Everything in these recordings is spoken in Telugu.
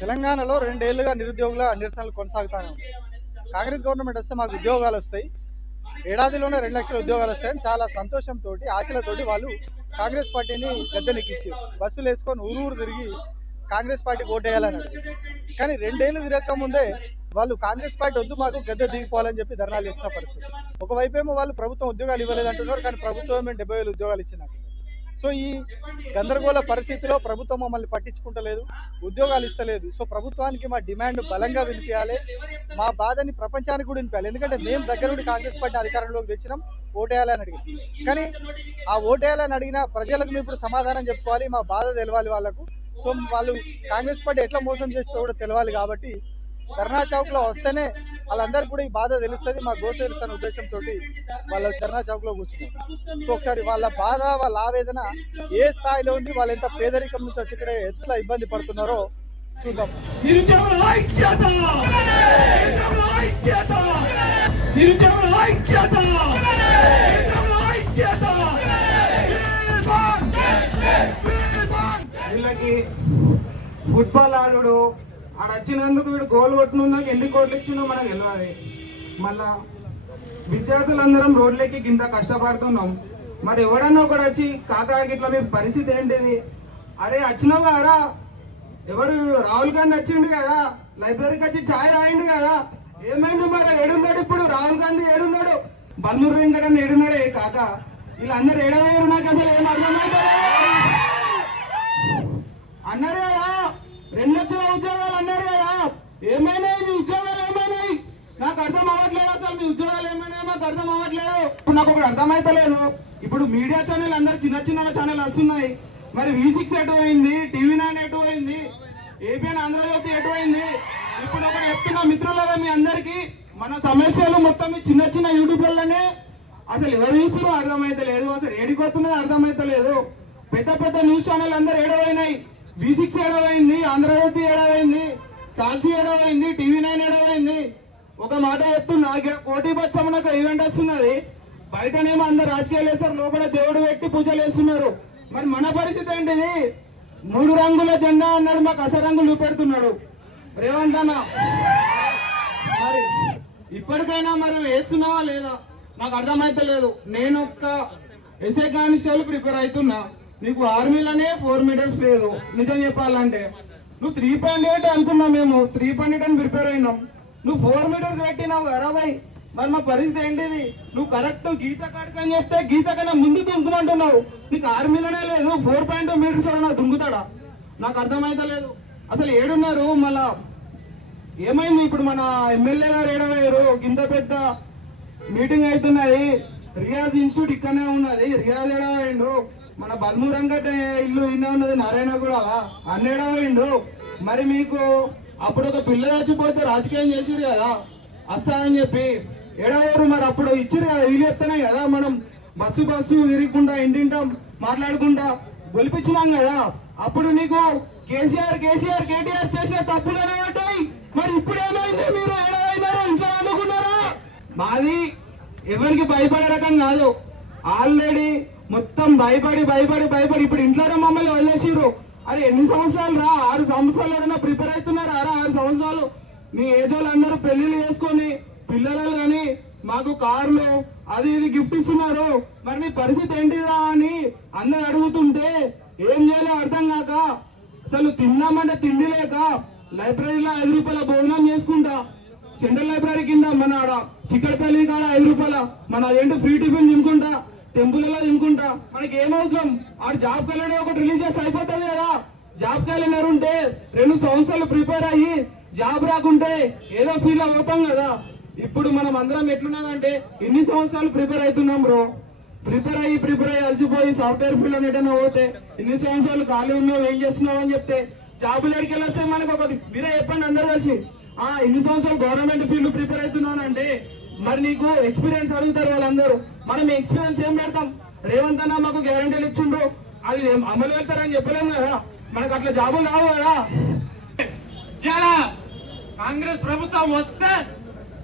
తెలంగాణలో 2 ఏళ్లుగా నిరుద్యోగుల నిరసనలు కొనసాగుతాను. కాంగ్రెస్ గవర్నమెంట్ వస్తే మాకు ఉద్యోగాలు వస్తాయి, ఏడాదిలోనే 2 లక్షల ఉద్యోగాలు వస్తాయని చాలా సంతోషంతో ఆశలతోటి వాళ్ళు కాంగ్రెస్ పార్టీని గద్దెనెక్కించారు. బస్సులు వేసుకొని ఊరు తిరిగి కాంగ్రెస్ పార్టీకి ఓటేయాలన్నాడు. కానీ 2 ఏళ్ళు తిరగక ముందే వాళ్ళు కాంగ్రెస్ పార్టీ వద్దు, మాకు గద్దె దిగిపోవాలని చెప్పి ధర్నాలు చేసిన పరిస్థితి. ఒకవైపేమో వాళ్ళు ప్రభుత్వం ఉద్యోగాలు ఇవ్వలేదు అంటున్నారు, కానీ ప్రభుత్వం 70,000 ఉద్యోగాలు ఇచ్చినారు. సో ఈ గందరగోళ పరిస్థితిలో ప్రభుత్వం మమ్మల్ని పట్టించుకుంటలేదు, ఉద్యోగాలు ఇస్తలేదు. సో ప్రభుత్వానికి మా డిమాండ్ బలంగా వినిపించాలి, మా బాధని ప్రపంచానికి కూడా వినిపించాలి. ఎందుకంటే మేము దగ్గరుండి కాంగ్రెస్ పార్టీ అధికారంలోకి తెచ్చినాం, ఓటేయాలని అడిగాం. కానీ ఆ ఓటేయాలని అడిగిన ప్రజలకు మేము ఇప్పుడు సమాధానం చెప్పుకోవాలి, మా బాధ తెలవాలి వాళ్ళకు. సో వాళ్ళు కాంగ్రెస్ పార్టీ ఎట్లా మోసం చేస్తే కూడా తెలవాలి. కాబట్టి ధర్నా చౌక్లో వస్తేనే వాళ్ళందరికీ కూడా ఈ బాధ తెలుస్తుంది, మా గోస తెలుస్తున్న ఉద్దేశంతో వాళ్ళు ధర్నా చౌక్లో కూర్చున్నారు. సో ఒకసారి వాళ్ళ బాధ, వాళ్ళ ఆవేదన ఏ స్థాయిలో ఉంది, వాళ్ళు ఎంత పేదరికం నుంచి వచ్చి ఇక్కడ ఎట్లా ఇబ్బంది పడుతున్నారో చూద్దాం. వీళ్ళకి ఫుట్బాల్ ఆడు ఆడ వచ్చినందుకు వీడు గోల్ కొట్టినందుకు ఎన్ని కోట్లు ఇచ్చినో మనకు తెలియదు. మళ్ళా విద్యార్థులందరం రోడ్లకి గింత కష్టపడుతున్నాం. మరి ఎవడన్నా ఒకటి వచ్చి కాకాకి ఇట్లా మీ పరిస్థితి ఏంటిది, అరే వచ్చినావు కదా, ఎవరు రాహుల్ గాంధీ వచ్చిండు కదా, లైబ్రరీకి వచ్చి ఛాయ్ రాయిండు కదా, ఏమైంది మరి ఏడున్నాడు ఇప్పుడు రాహుల్ గాంధీ, ఏడున్నాడు బల్లూరు వెంకటన్న, ఏడున్నాడే కాక, వీళ్ళందరూ ఏడవేరు, నాకు అసలు ఏం అర్థమైతే అన్నారు కదా, 2 లక్షల ఉద్యోగాలు అన్నారు కదా, ఏమైనాయి మీ ఉద్యోగాలు, ఏమైనాయి నాకు అర్థం అవ్వట్లేదు. అసలు మీ ఉద్యోగాలు ఏమైనాయి మాకు అర్థం అవ్వట్లేదు. ఇప్పుడు నాకు ఒకటి అర్థమైతలేదు, ఇప్పుడు మీడియా ఛానల్ అందరు చిన్న చిన్న ఛానల్ వస్తున్నాయి, మరి V6 ఎటు పోయింది, TV9 ఎటు పోయింది, ABN ఆంధ్రజ్యోతి ఎటు పోయింది. ఇప్పుడు ఒకటి చెప్తున్నా మిత్రులారా, మీ అందరికి మన సమస్యలు మొత్తం చిన్న చిన్న యూట్యూబ్లలోనే అసలు ఎవరు చూస్తున్నారో అర్థమైతలేదు, అసలు ఏడికొస్తున్నదో అర్థమైతలేదు. పెద్ద పెద్ద న్యూస్ ఛానల్ అందరు ఏడవైనాయి, V6 ఏడవైంది, ఆంధ్రజ్యోతి ఏడవైంది, సాక్షి ఏడవైంది, TV9 ఏడవైంది. ఒక మాట చెప్తున్నా, కోటి బచ్చమ్మనకు ఈవెంట్ వస్తున్నది, బయటనేమో అందరు రాజకీయాలు వేస్తారు, లోపల దేవుడు పెట్టి పూజలు వేస్తున్నారు. మరి మన పరిస్థితి ఏంటిది? 3 రంగుల జెండా అన్నాడు, మాకు అసలు రంగులు చూపెడుతున్నాడు రేవంత్ అన్న. మరి ఇప్పటికైనా మరి వేస్తున్నావా లేదా నాకు అర్థమైతలేదు. నేను ఒక్క ఎస్ఐ కానిస్టేబుల్ ప్రిపేర్ అవుతున్నా, నీకు ఆర్మీలోనే 4 మీటర్స్ లేదు. నిజం చెప్పాలంటే నువ్వు 3.8 అనుకున్నా, మేము 3.8 అని ప్రిపేర్ అయినాం, నువ్వు 4 మీటర్స్ పెట్టినావు 60. మరి మా పరిస్థితి ఏంటిది? నువ్వు కరెక్ట్ గీత కడకని చెప్తే గీత కన్నా ముందు దుంకుమంటున్నావు, నీకు ఆర్మీలోనే లేదు 4.2 మీటర్స్ నాకు దుంకుతాడా? నాకు అర్థమైతలేదు. అసలు ఏడున్నారు మళ్ళా ఏమైంది? ఇప్పుడు మన ఎమ్మెల్యే గారు ఏడవయ్యారు, ఇంత పెద్ద మీటింగ్ అవుతున్నది, రియాజ్ ఇన్స్టిట్యూట్ ఇక్కడనే ఉన్నది, రియాజ్ ఏడవైండు. మన బల్మూరంగట్ ఇల్లు ఇన్న ఉన్నది నారాయణగూడ, అన్నేడవైండు. మరి మీకు అప్పుడు ఒక పిల్ల చచ్చిపోతే రాజకీయం చేసిరు కదా అస్సా అని చెప్పి ఏడవరు. మరి అప్పుడు ఇచ్చిరు కదా, వీళ్ళు చెప్తానే కదా మనం బస్సు తిరగకుండా ఇంటింటాం మాట్లాడుకుంటా గొలిపించినాం కదా. అప్పుడు నీకు కేసీఆర్ కేటీఆర్ చేసిన తప్పులనే ఉంటాయి. మరి ఇప్పుడు ఏమైంది? మీరు ఏడవైనారు, ఇంట్లో అనుకున్నారా? మాది ఎవరికి భయపడే రకం కాదు, ఆల్రెడీ మొత్తం భయపడి ఇప్పుడు ఇంట్లోనే మమ్మల్ని వదిలేసిర్రు. అరే ఎన్ని సంవత్సరాలు రా, 6 సంవత్సరాలు ఎవరైనా ప్రిపేర్ అవుతున్నారా? 6 సంవత్సరాలు మీ ఏజోళ్ళందరూ పెళ్లిళ్ళు చేసుకొని పిల్లలు కానీ మాకు కార్లు అది ఇది గిఫ్ట్ ఇస్తున్నారు. మరి మీ పరిస్థితి ఏంటిరా అని అందరు అడుగుతుంటే ఏం చేయాలో అర్థం కాక, అసలు తిందామంటే తిండి లేక లైబ్రరీలో 5 రూపాయల భోజనం చేసుకుంటా, సెంట్రల్ లైబ్రరీ కింద మన ఆడ చిక్కడపల్లి కాడ 5 రూపాయల మన అదేంటో ఫ్రీ టిఫిన్ తినుకుంటా, టెంపుల్లో తినుకుంటా. మనకి ఏమవసరం? ఆడు జాబ్ క్యాలెండర్ ఒకటి రిలీజ్ చేసి అయిపోతుంది కదా. జాబ్ క్యాలెండర్ ఉంటే 2 సంవత్సరాలు ప్రిపేర్ అయ్యి జాబ్ రాకుంటే ఏదో ఫీల్ అవుతాం కదా. ఇప్పుడు మనం అందరం ఎట్లున్నామంటే ఎన్ని సంవత్సరాలు ప్రిపేర్ అవుతున్నాం బ్రో, ప్రిపేర్ అయ్యి అలసిపోయి సాఫ్ట్వేర్ ఫీల్డ్ అనేటైనా పోతే ఎన్ని సంవత్సరాలు ఖాళీ ఉన్నావు, ఏం చేస్తున్నావు అని చెప్తే జాబులు ఎడికి వస్తే మనకు ఒకటి మీరే చెప్పండి అందరు కలిసి, ఇన్ని సంవత్సరాలు గవర్నమెంట్ ఫీల్డ్ ప్రిపేర్ అవుతున్నాను అంటే మరి నీకు ఎక్స్పీరియన్స్ అడుగుతారు వాళ్ళందరూ. మనం ఎక్స్పీరియన్స్ ఏం పెడతాం? రేవంత్ అన్న మాకు గ్యారంటీలు ఇచ్చిండు, అది అమలు వెళ్తారని చెప్పలేము కదా, మనకు అట్లా జాబులు రావు కదా. కాంగ్రెస్ ప్రభుత్వం వస్తే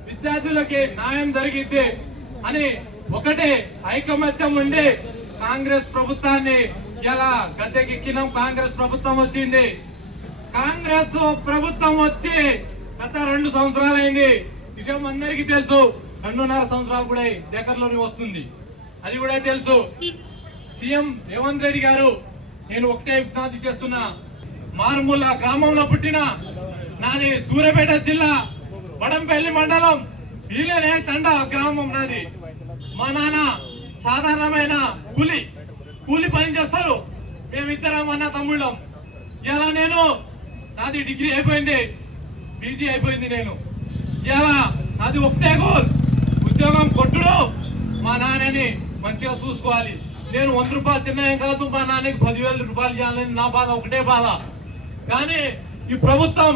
విద్యార్థులకి న్యాయం జరిగిద్ది అని ఒకటే ఐకమత్యం ఉండి కాంగ్రెస్ ప్రభుత్వాన్ని ఇలా గద్దెకెక్కినాం. కాంగ్రెస్ ప్రభుత్వం వచ్చింది. కాంగ్రెస్ ప్రభుత్వం వచ్చి గత 2 సంవత్సరాలైంది. విషయం అందరికీ తెలుసు. 2.5 సంవత్సరాలు కూడా దగ్గరలోనే వస్తుంది. అది కూడా తెలుసు. సీఎం రేవంత్ రెడ్డి గారు, నేను ఒకటే విజ్ఞప్తి చేస్తున్నా, మారుమూల గ్రామంలో పుట్టిన నాది సూర్యాపేట జిల్లా వడంపల్లి మండలం వీలనే తండ గ్రామం నాది. మా నాన్న సాధారణమైన కూలి పని చేస్తారు. మేమిద్దరం అన్న తమ్ముళ్ళం. ఇలా నేను నాది డిగ్రీ అయిపోయింది, పీజీ అయిపోయింది. నేను ఇలా నాది ఒకటే గోల్, ఉద్యోగం కొట్టుడు, మా నాన్నని మంచిగా చూసుకోవాలి. నేను 100 రూపాయలు తిన్నాయం కాదు, మా నాన్నకి 10,000 రూపాయలు చేయాలని నా బాధ, ఒకటే బాధ. కానీ ఈ ప్రభుత్వం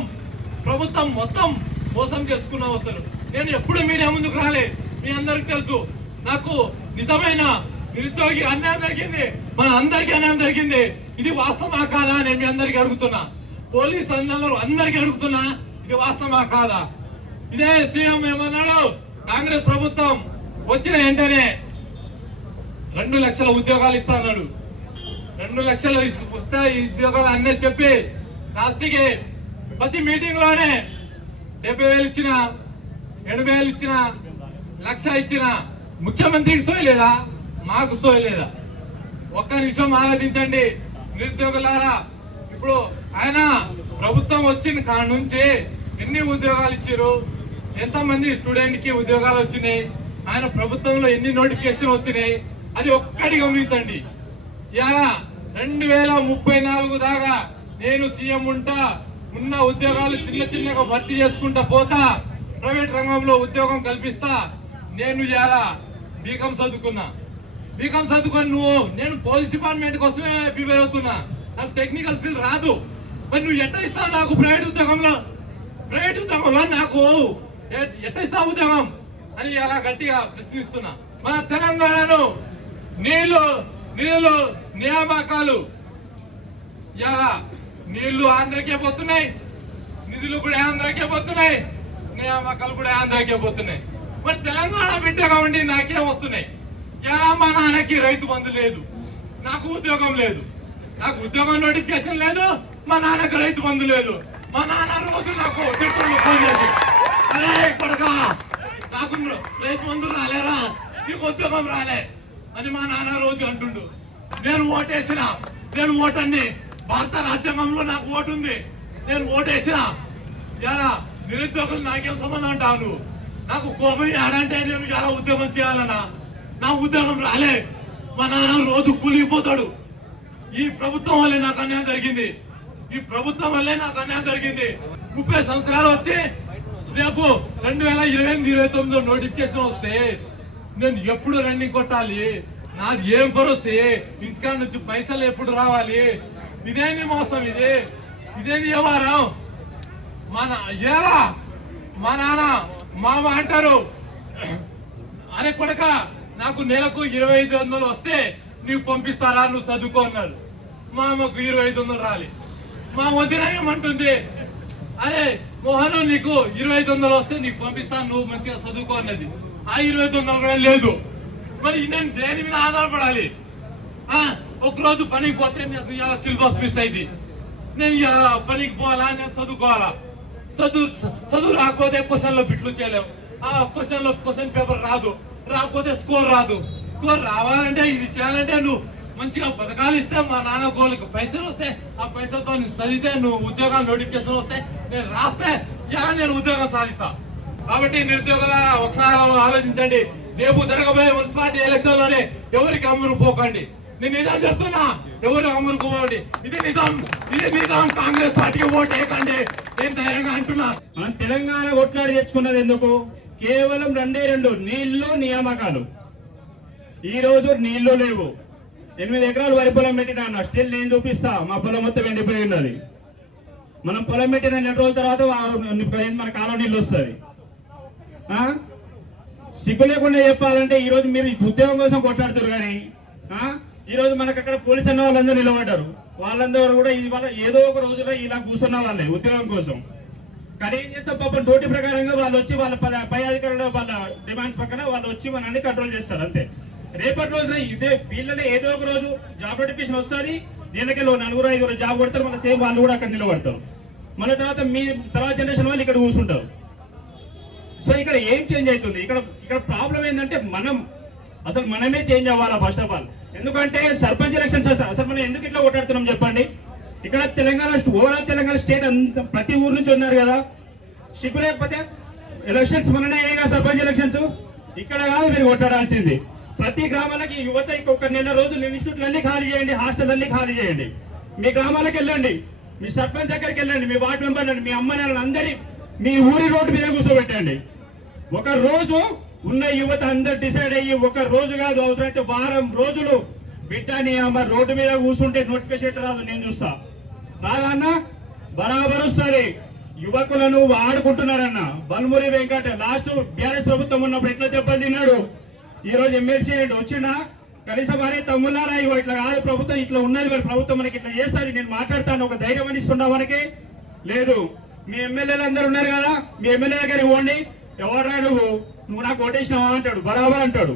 మొత్తం మోసం చేసుకున్న వస్తారు. నేను ఎప్పుడు మీడియా ముందుకు రాలే, మీ అందరికి తెలుసు. నాకు నిజమైన నిరుద్యోగి అన్యాయం జరిగింది, మన అందరికీ అన్యాయం జరిగింది. ఇది వాస్తవమా కాదా నేను మీ అందరికీ అడుగుతున్నా, పోలీస్ అందరికీ అడుగుతున్నా, ఇది వాస్తవమా కాదా? ఇదే సీఎం ఏమన్నాడు, కాంగ్రెస్ ప్రభుత్వం వచ్చిన వెంటనే 2 లక్షల ఉద్యోగాలు ఇస్తా అన్నాడు. 2 లక్షలు వస్తే ఈ ఉద్యోగాలు అన్నీ చెప్పి లాస్ట్కి ప్రతి మీటింగ్ లోనే 70,000 ఇచ్చిన, 80,000 ఇచ్చిన, 1,00,000 ఇచ్చిన. ముఖ్యమంత్రికి సోయలేదా, మాకు సోయలేదా? ఒక్క నిమిషం ఆలోచించండి నిరుద్యోగులారా. ఇప్పుడు ఆయన ప్రభుత్వం వచ్చిన కాడ నుంచి ఎన్ని ఉద్యోగాలు ఇచ్చారు, ఎంతమంది స్టూడెంట్ కి ఉద్యోగాలు వచ్చినాయి, ఆయన ప్రభుత్వంలో ఎన్ని నోటిఫికేషన్ వచ్చినాయి, అది ఒక్కటి గమనించండి. ఇలా 2034 దాకా నేను సీఎం ఉంటా, ఉన్న ఉద్యోగాలు చిన్నగా భర్తీ చేసుకుంటా పోతా, ప్రైవేట్ రంగంలో ఉద్యోగం కల్పిస్తా. నేను ఇలా బీకాం చదువుకొని నేను పోలీస్ డిపార్ట్మెంట్ కోసమే ప్రిపేర్ అవుతున్నా. నాకు టెక్నికల్ ఫీల్డ్ రాదు. మరి నువ్వు ఎట్ట ఇస్తావు నాకు ప్రైవేట్ ఉద్యోగంలో నాకు ఎట్ట ఇస్తావు ఉద్యోగం అని అలా గట్టిగా ప్రశ్నిస్తున్నా. మన తెలంగాణలో నీళ్లు నియామకాలు, ఇలా నీళ్లు ఆంధ్రకే పోతున్నాయి, నిధులు కూడా ఆంధ్రకే పోతున్నాయి, నియామకాలు కూడా ఆంధ్రకే పోతున్నాయి. మరి తెలంగాణ బిడ్డగా ఉండి నాకేం వస్తున్నాయి? ఎలా మా నాన్నకి రైతు బంధు లేదు, నాకు ఉద్యోగం లేదు, నాకు ఉద్యోగం నోటిఫికేషన్ లేదు, మా నాన్నకి రైతు బంధు లేదు. మా నాన్న రోజు నాకు తిట్టులు ఫోన్ చేసి, అరే కొడకా నాకు రైతు బంధు రాలేరా, నీకు ఉద్యోగం రాలే అని మా నాన్న రోజు అంటుండు. నేను ఓటన్ని భారత రాజ్యాంగంలో నాకు ఓటు ఉంది, నేను ఓటేసిన. ఎలా నిరుద్యోగులు నాకేం సంబంధం అంటావు నువ్వు? నాకు కోపం ఆడంటే నేను ఎలా ఉద్యోగం చేయాలన్నా, నా ఉద్యోగం రాలే. మా నాన్న రోజు కూలిపోతాడు. ఈ ప్రభుత్వం వల్లే నాకు అన్యాయం జరిగింది. 30 సంవత్సరాలు వచ్చి రేపు 2028-29 నోటిఫికేషన్ వస్తే నేను ఎప్పుడు రన్నింగ్ కొట్టాలి? నాది ఏం భరోసే? ఇంటికాడ నుంచి పైసలు ఎప్పుడు రావాలి? ఇదేంది మోసం, ఇదేంది వ్యవహారం? మా నాన్న మామ అంటారు, అరే కొడక నాకు నెలకు 2500 వస్తే నీకు పంపిస్తారా, నువ్వు చదువుకో అన్నాడు. మా అమ్మకు 2500 రాలి. మా వదిన ఏమంటుంది, అరే మోహన్ నీకు 2500 వస్తే నీకు పంపిస్తాను, నువ్వు మంచిగా చదువుకో అన్నది. ఆ 2500 కూడా లేదు. మరి నేను దేని మీద ఆధారపడాలి? ఒకరోజు పనికి పోతే నాకు ఇలా సిలబస్ మిస్ అయింది, నేను ఇలా పనికి పోవాలా, నేను చదువుకోవాలా? చదువు రాకపోతే క్వశ్చన్లో బిట్లు చేయలేము. క్వశ్చన్ పేపర్ రాకపోతే స్కోర్ రాదు. స్కోర్ రావాలంటే, ఇది చేయాలంటే నువ్వు మంచిగా పథకాలు ఇస్తే మా నాన్న గోళ్ళకి పైసలు వస్తే, ఆ పైసలతో నువ్వు చదివితే, నువ్వు ఉద్యోగాలు నోటిఫికేషన్ వస్తే, నేను రాస్తే ఇలా నేను ఉద్యోగం సాధిస్తా. కాబట్టి నిరుద్యోగుల ఒకసారి ఆలోచించండి. రేపు జరగబోయే మున్సిపాలిటీ ఎలక్షన్ లోనే ఎవరికి అమ్మురు పోకండి. నేను నిజం చెప్తున్నా, ఎవరు అమ్మురు పోకండి. ఇది నిజం. కాంగ్రెస్ పార్టీకి ఓటు వేయకండి, నేను ధైర్యంగా అంటున్నా. మనం తెలంగాణ కొట్లాడి తెచ్చుకున్నది ఎందుకు? కేవలం 2 నీళ్లు నియామకాలు. ఈ రోజు నీళ్లు లేవు. 8 ఎకరాలు వరి పొలం పెట్టినా అన్న, స్టిల్ నేను చూపిస్తా, మా పొలం మొత్తం ఎండిపోయి ఉన్నది. మనం పొలం పెట్టిన 2 రోజుల తర్వాత మన కాలం నీళ్ళు వస్తుంది. సిగ్గు లేకుండా చెప్పాలంటే ఈ రోజు మీరు ఉద్యోగం కోసం కొట్లాడుతారు, కానీ ఈ రోజు మనకు అక్కడ పోలీసు అన్న వాళ్ళందరూ నిలబడ్డారు. వాళ్ళందరూ కూడా ఇవాళ ఏదో ఒక రోజులో ఇలా కూర్చున్న వాళ్ళే ఉద్యోగం కోసం. కానీ ఏం చేస్తాం పాపం, నోటి ప్రకారంగా వాళ్ళు వచ్చి వాళ్ళ పై అధికారులు వాళ్ళ డిమాండ్స్ పక్కన వాళ్ళు వచ్చి మన అన్ని కంట్రోల్ చేస్తారు అంతే. రేపటి రోజున ఇదే వీళ్ళనే ఏదో ఒక రోజు జాబ్ నోటిఫికేషన్ వస్తుంది, దీనికెళ్ళి 4-5 జాబ్ కొడతారు, మన సేమ్ వాళ్ళు కూడా అక్కడ నిలబడతారు. మన తర్వాత మీ తర్వాత జనరేషన్ వాళ్ళు ఇక్కడ కూర్చుంటారు. సో ఇక్కడ ఏం చేంజ్ అవుతుంది? ఇక్కడ ప్రాబ్లం ఏంటంటే మనమే చేంజ్ అవ్వాలా ఫస్ట్ ఆఫ్ ఆల్. ఎందుకంటే సర్పంచ్ ఎలక్షన్స్ అసలు మనం ఎందుకు ఇట్లా కొట్టాడుతున్నాం చెప్పండి? ఇక్కడ తెలంగాణ ఓవరాల్ తెలంగాణ స్టేట్ అంత ప్రతి ఊరు నుంచి ఉన్నారు కదా, సిగ్గు లేకపోతే ఎలక్షన్స్ మననే సర్పంచ్ ఎలక్షన్స్ ఇక్కడ కాదు మీరు కొట్టాడాల్సింది. ప్రతి గ్రామాలకి యువత ఇంకొక నెల రోజులు ఇన్స్టిట్యూట్లు అన్ని ఖాళీ చేయండి, హాస్టల్ అన్ని ఖాళీ చేయండి, మీ గ్రామాలకు వెళ్ళండి, మీ సర్పంచ్ దగ్గరికి వెళ్ళండి, మీ వార్డు మెంబర్లు, మీ అమ్మ నాన్నలు అందరి మీ ఊరి రోడ్డు మీద కూర్చోబెట్టండి. ఒక రోజు ఉన్న యువత అందరు డిసైడ్ అయ్యి ఒక రోజు కాదు, అవసరమైతే వారం రోజులు బిడ్డని అమ్మ రోడ్డు మీద కూర్చుంటే నోటిఫికేషన్ రాదు, నేను చూస్తా. రాదన్న బరాబర్ వస్తుంది. యువకులను ఆడుకుంటున్నారన్న. బల్మూరి వెంకట లాస్ట్ బీఆర్ఎస్ ప్రభుత్వం ఉన్నప్పుడు ఎట్లా దెబ్బలు తిన్నాడు, ఈ రోజు ఎమ్మెల్సీ వచ్చినా కనీసం వారే తమ్ముళ్ళారా ఇట్లా కాదు ప్రభుత్వం, ఇట్లా ఉన్నది మరి ప్రభుత్వం మనకి ఇట్లా చేస్తుంది, నేను మాట్లాడతాను ఒక ధైర్యం అని ఇస్తున్నా మనకి లేదు. మీ ఎమ్మెల్యేలు అందరు ఉన్నారు కదా, మీ ఎమ్మెల్యే దగ్గర ఇవ్వండి, ఎవరా నువ్వు నాకు ఓటేసినావా అంటాడు, బరాబర్ అంటాడు.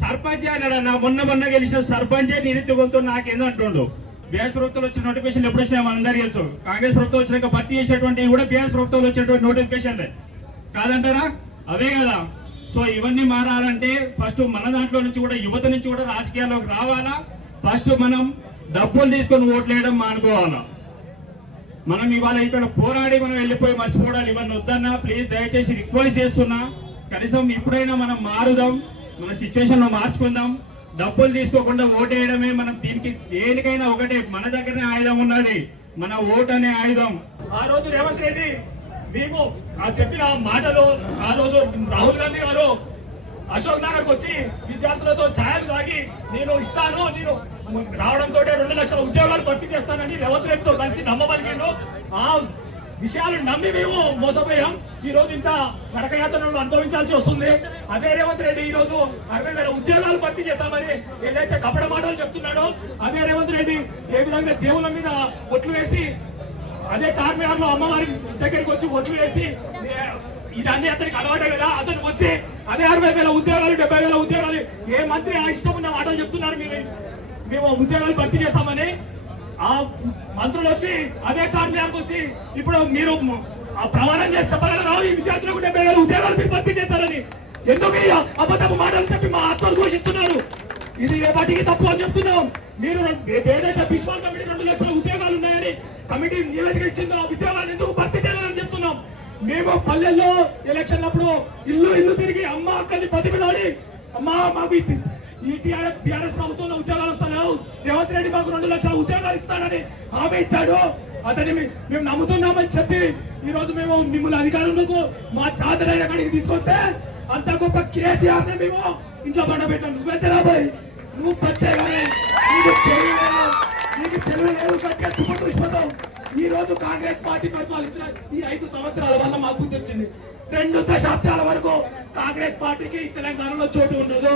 సర్పంచ్ అన్నాడు అన్న, మొన్న గెలిచిన సర్పంచే నిరుద్యోగంతో నాకేందో అంటుండు. బీఆర్ఎస్ ప్రభుత్వంలో వచ్చిన నోటిఫికేషన్ ఎప్పుడు వచ్చినా మనందరికీ తెలుసు. కాంగ్రెస్ ప్రభుత్వం వచ్చినాక భర్తీ చేసేటువంటి కూడా బీఆర్ఎస్ ప్రభుత్వంలో వచ్చినటువంటి నోటిఫికేషన్లే కాదంటారా? అవే కదా. సో ఇవన్నీ మారాలంటే ఫస్ట్ మన దాంట్లో నుంచి కూడా యువత నుంచి కూడా రాజకీయాల్లోకి రావాలా. ఫస్ట్ మనం డబ్బులు తీసుకొని ఓట్లేయడం మానుకోవాలా. మనం ఇవాళ ఇక్కడ పోరాడి మనం వెళ్ళిపోయి మర్చిపోవడాలు ఇవన్నీ వద్దన్నా ప్లీజ్ దయచేసి రిక్వెస్ట్ చేస్తున్నా. కనీసం ఇప్పుడైనా మనం మారుదాం, మన సిచ్యువేషన్ లో మార్చుకుందాం. డబ్బులు తీసుకోకుండా ఓటేయడమే మనం దీనికి దేనికైనా ఒకటే, మన దగ్గరనే ఆయుధం ఉన్నది, మన ఓటు అనే ఆయుధం. ఆ రోజు రేవంత్ రెడ్డి మేము చెప్పిన మాటలు, ఆ రోజు రాహుల్ గాంధీ గారు అశోక్ నగర్ వచ్చి విద్యార్థులతో ఛాయలు తాగి నేను ఇస్తాను, నేను రావడంతో 2 లక్షల ఉద్యోగాలు భర్తీ చేస్తానని రేవంత్ రెడ్డితో కలిసి నమ్మబలిగిండు. ఆ విషయాలు నమ్మి మేము మోసపోయాం. ఈ రోజు ఇంత నరకయాతనలు అనుభవించాల్సి వస్తుంది. అదే రేవంత్ రెడ్డి ఈ రోజు 60,000 ఉద్యోగాలు భర్తీ చేశామని ఏదైతే కపట మాటలు చెప్తున్నాడో, అదే రేవంత్ రెడ్డి ఏ విధంగా దేవుళ్ళ మీద ఒట్లు వేసి, అదే చార్మినార్ లో అమ్మవారి దగ్గరికి వచ్చి ఒట్లు వేసి, ఇదన్నీ అతనికి అలవాటే కదా, అతను వచ్చి అదే 60,000 ఉద్యోగాలు 70,000 ఉద్యోగాలు ఏ మంత్రి ఆ ఇష్టం ఉన్న మాటలు చెప్తున్నారు, మేము ఉద్యోగాలు భర్తీ చేశామని. ఆ మంత్రులు వచ్చి అదే చార్మినార్కి వచ్చి ఇప్పుడు మీరు ప్రమాణం చేసి చెప్పగలరా ఈ విద్యార్థులకు 70,000 ఉద్యోగాలు మీరు భర్తీ చేశారని? ఎందుకు ఈ అబద్ధపు మాటలు చెప్పి మా ఆత్మను ఘోషిస్తున్నారు? ఇది ఏ పార్టీకి తప్పు అని చెప్తున్నాం. మీరు ఏదైతే బిశ్వాల్ కమిటీ 2 లక్షల ఉద్యోగాలు ఉన్నాయని కమిటీ నివేదిక ఇచ్చిందో ఆ ఉద్యోగాలు ఎందుకు భర్తీ చేయాలని చెప్తున్నాం. మేము పల్లెల్లో ఎలక్షన్లప్పుడు ఇల్లు తిరిగి అమ్మ అక్కల్ని బతికినాడి, అమ్మా మాకు ఈ టీఆర్ఎస్ ప్రభుత్వంలో ఉద్యోగాలు వస్తున్నావు, రేవంత్ రెడ్డి మాకు 2 లక్షల ఉద్యోగాలు ఇస్తానని హామీ ఇచ్చాడు. అతన్ని మేము నమ్ముతున్నామని చెప్పి ఈ రోజు మేము మిమ్మల్ని అధికారంలోకి మా చాతరైన కాడికి తీసుకొస్తే అంత గొప్ప కేసీఆర్ ని మేము ఇంట్లో పండబెట్టాం. నువ్వైతే రాబోయ్, నువ్వు పచ్చాయి, నీకు తెలివి లేదు కట్టే తుప్పదూసిపోతావు. ఈ రోజు కాంగ్రెస్ పార్టీ పరిపాలించిన ఈ 5 సంవత్సరాల వల్ల మాకు బుద్ధి వచ్చింది. 2 దశాబ్దాల వరకు కాంగ్రెస్ పార్టీకి తెలంగాణలో చోటు ఉండదు,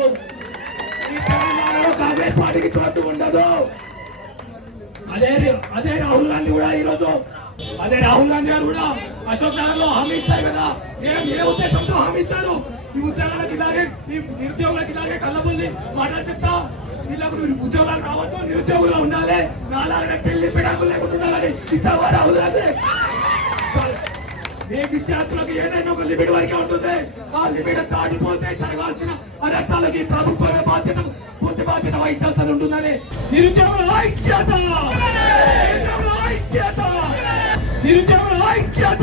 ఈ తెలంగాణలో కాంగ్రెస్ పార్టీకి చోటు ఉండదు. అదే రాహుల్ గాంధీ కూడా ఈ రోజు రాహుల్ గాంధీ గారు కూడా అశోక్ నగర్ లో హామీ ఇచ్చారు కదా. ఏ ఉద్దేశంతో హామీ ఇచ్చారు? ఈ ఉద్యోగాలకు ఇలాగే, ఈ నిరుద్యోగులకు ఇలాగే కళ్ళబుల్లి మాటలు చెప్తా వీళ్ళకు ఉద్యోగాలు రావద్దు, నిరుద్యోగులు ఉండాలి, నాలాగే పెళ్లి పిడాకులు లేకుండా ఉండాలని ఇచ్చావా రాహుల్ గాంధీ? ఏ విద్యార్థులకు ఏదైనా ఒక లిమిట్ వరకే ఉంటుంది. ఆ లిమిట్ దాటిపోతే జరగాల్సిన అనర్థాలకి ప్రభుత్వమే పూర్తి బాధ్యత వహించాల్సి ఉంటుందని నిరుద్యోగుల ఐక్యత, నిరుద్యోగుల ఐక్యత, నిరుద్యోగుల ఐక్యత.